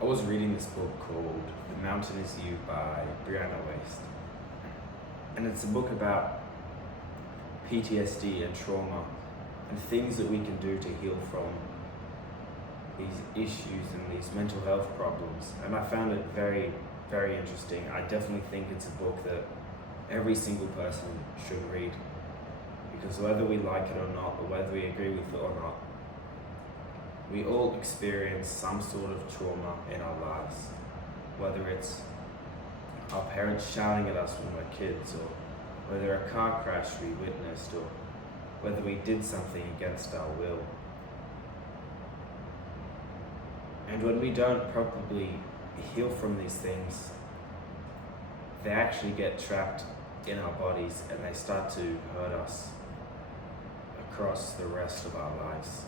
I was reading this book called The Mountain Is You by Brianna Waste. And it's a book about PTSD and trauma and things that we can do to heal from these issues and these mental health problems. And I found it very, very interesting. I definitely think it's a book that every single person should read, because whether we like it or not, or whether we agree with it or not, we all experience some sort of trauma in our lives, whether it's our parents shouting at us when we're kids, or whether a car crash we witnessed, or whether we did something against our will. And when we don't properly heal from these things, they actually get trapped in our bodies and they start to hurt us across the rest of our lives.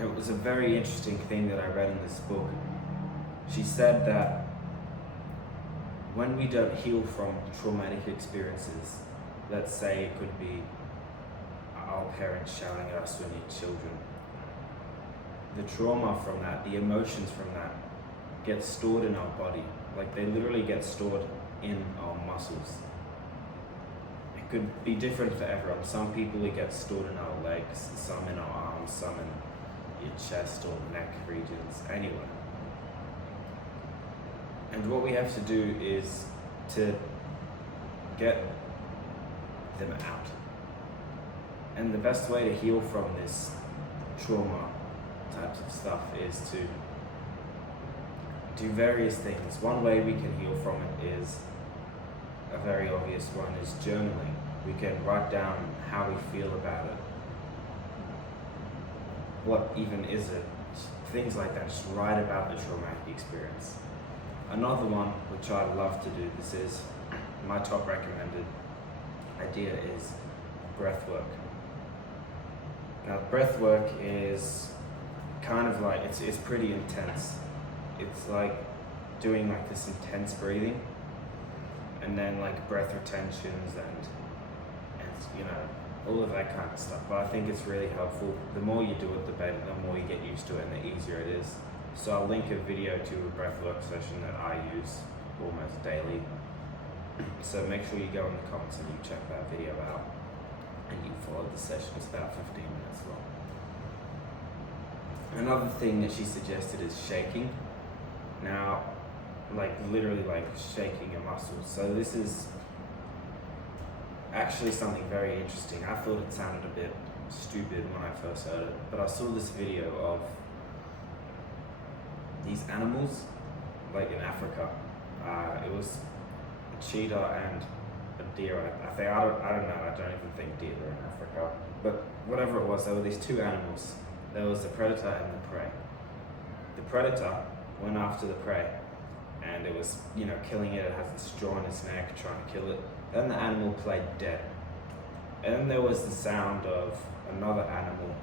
It was a very interesting thing that I read in this book. She said that when we don't heal from traumatic experiences, let's say it could be our parents shouting at us when we're children, the trauma from that, the emotions from that, get stored in our body. Like, they literally get stored in our muscles. It could be different for everyone. Some people it gets stored in our legs, some in our arms, some in your chest or neck regions, anywhere. And what we have to do is to get them out. And the best way to heal from this trauma types of stuff is to do various things. One way we can heal from it is, a very obvious one, is journaling. We can write down how we feel about it. What even is it? Things like that. Just write about the traumatic experience. Another one, which I love to do, this is my top recommended idea, is breath work. Now, breath work is kind of like, it's pretty intense. It's like doing like this intense breathing, and then like breath retentions and you know, all of that kind of stuff. But I think it's really helpful. The more you do it, the better, the more you get used to it and the easier it is. So I'll link a video to a breathwork session that I use almost daily. So make sure you go in the comments and you check that video out and you follow the session. It's about 15 minutes long. Another thing that she suggested is shaking. Now, like literally like shaking your muscles. So this is actually something very interesting. I thought it sounded a bit stupid when I first heard it, but I saw this video of these animals, like in Africa. It was a cheetah and a deer. I don't know. I don't even think deer are in Africa. But whatever it was, there were these two animals. There was the predator and the prey. The predator went after the prey, and it was, you know, killing it. It has its jaw in its neck, trying to kill it. Then the animal played dead. And then there was the sound of another animal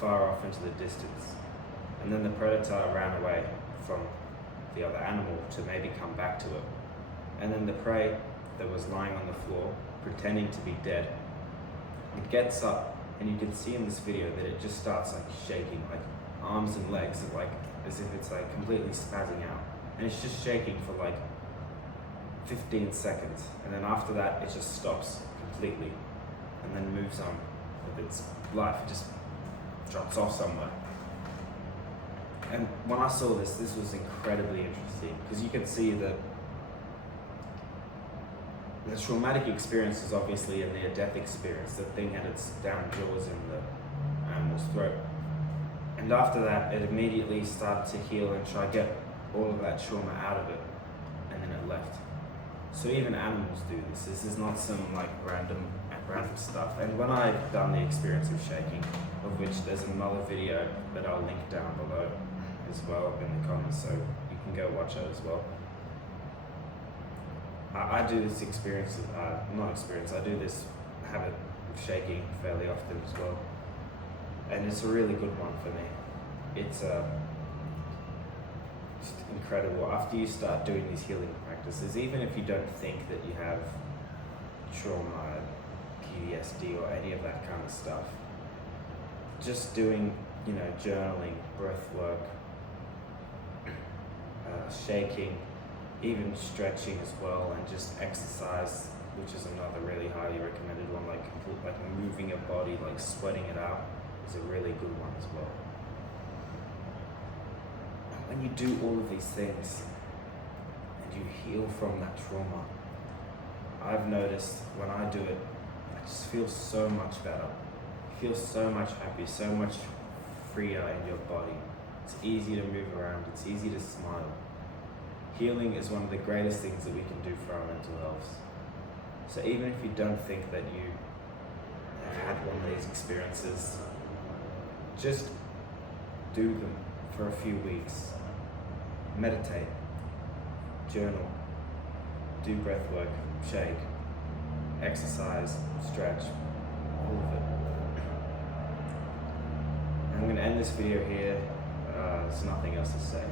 far off into the distance. And then the predator ran away from the other animal to maybe come back to it. And then the prey that was lying on the floor, pretending to be dead, it gets up, and you can see in this video that it just starts like shaking, like arms and legs, like as if it's like completely spazzing out. And it's just shaking for like 15 seconds. And then after that, it just stops completely and then moves on with its life. It just drops off somewhere. And when I saw this was incredibly interesting, because you can see that the traumatic experience is obviously a near-death experience. The thing had its down jaws in the animal's throat. And after that, it immediately started to heal and try to get all of that trauma out of it, and then it left. So even animals do this. This is not some like random stuff. And when I've done the experience of shaking, of which there's another video that I'll link down below as well in the comments, so you can go watch it as well. I do this experience, I do this habit of shaking fairly often as well. And it's a really good one for me. It's just incredible. After you start doing these healing practices, even if you don't think that you have trauma, PTSD or any of that kind of stuff, just doing journaling, breath work, shaking, even stretching as well, and just exercise, which is another really highly recommended one, like moving your body, like sweating it out, is a really good one as well. And when you do all of these things and you heal from that trauma, I've noticed when I do it, I just feel so much better. You feel so much happier, so much freer in your body. It's easy to move around, it's easy to smile. Healing is one of the greatest things that we can do for our mental health. So even if you don't think that you have had one of these experiences, just do them for a few weeks. Meditate, journal, do breath work, shake, exercise, stretch, all of it. I'm going to end this video here. There's nothing else to say.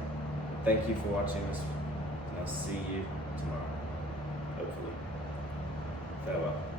Thank you for watching this, and I'll see you tomorrow, hopefully. Farewell.